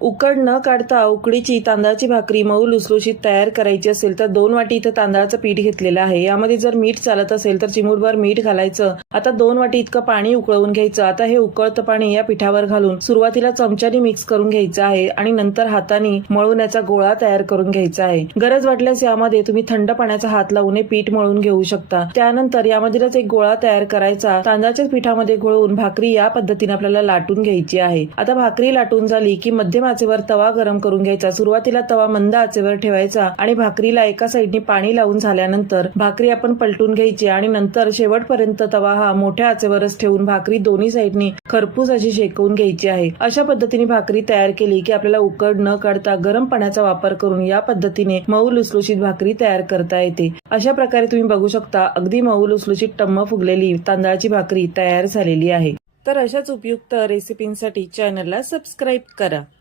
उकड न काढता उकडीची तांदळाची भाकरी मऊ लुसलुशीत तयार करायची असेल तर 2 वाटी इथं तांदळाचं पीठ घेतलेलं आहे। यामध्ये जर मीठ चालत असेल तर चिमूटभर मीठ घालायचं। आता 2 वाटी इतकं पाणी उकळवून घ्यायचं। आता हे उकळतं पाणी या पिठावर घालून सुरुवातीला चमच्याने मिक्स करून घ्यायचं आहे आणि नंतर हाताने मळून याचा गोळा तयार करून घ्यायचा आहे। गरज वाटल्यास यामध्ये तुम्ही थंड पाण्याचा हात लावून पीठ मळून घेऊ शकता। त्यानंतर यामधीलच एक गोळा तयार करायचा। तांदळाच्या पिठामध्ये घोळवून भाकरी या पद्धतीने आपल्याला लाटून घ्यायची आहे। आता भाकरी लाटून झाली की मध्यम आचेवर तवा गरम करून घ्यायचा। सुरुवातीला तवा मंद आचेवर ठेवायचा आणि भाकरीला एका साईडने पाणी लावून झाल्यानंतर भाकरी आपण पलटून घ्यायची आणि नंतर शेवटपर्यंत तवा हा मोठ्या आचेवरच ठेवून भाकरी दोन्ही साईडनी खरपूस अशी शेकवून घ्यायची आहे। अशा पद्धतीने भाकरी तयार केली की आपल्याला उकड न काढता गरम पाण्याचा वापर करून या पद्धतीने मऊ लुसलुशीत भाकरी तयार करता येते। अशा प्रकारे तुम्ही बघू शकता अगदी मऊ लुसलुशीत टम्म फुगलेली तांदळाची भाकरी तयार झालेली आहे। तर अशाच उपयुक्त रेसिपींसाठी चॅनलला सबस्क्राईब करा।